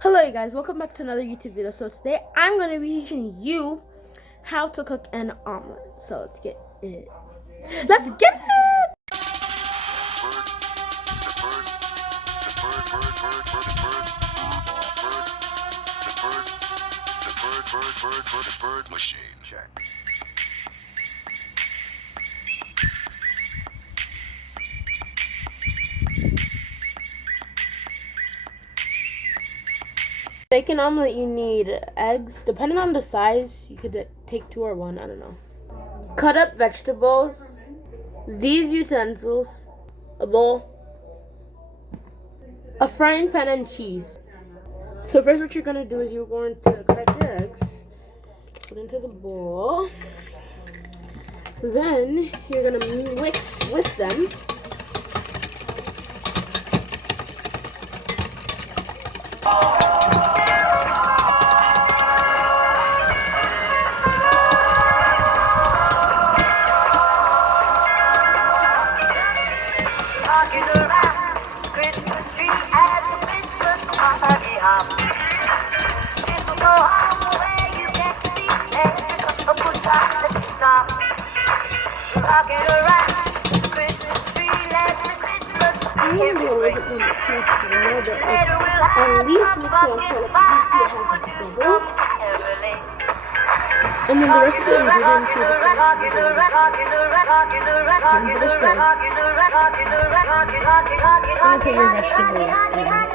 Hello you guys, welcome back to another YouTube video. So today I'm going to be teaching you how to cook an omelet. So let's get it. Let's get it! Bird machine. Check. To make an omelet you need eggs. Depending on the size, you could take 2 or 1, I don't know. Cut up vegetables, these utensils, a bowl, a frying pan, and cheese. So first what you're going to do is you're going to crack your eggs, put into the bowl. Then you're going to mix with them. At least mix it until you see it has bubbles. And then the rest of the ingredients you're just going to use and put your vegetables in.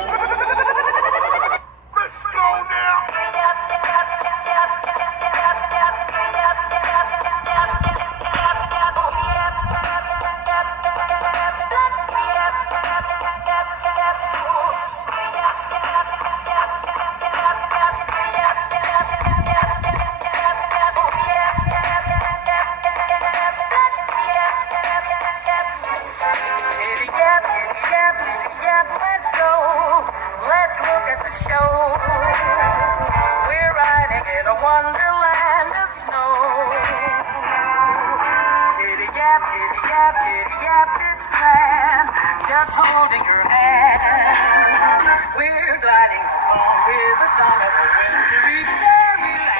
Wonderland of snow. Giddy yap, it's grand. Just holding your hand. We're gliding along with the song of a wintry fairyland.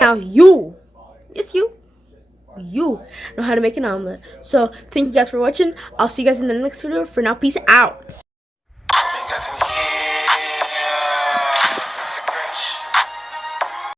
Now you know how to make an omelet. So thank you guys for watching. I'll see you guys in the next video. For now, peace out.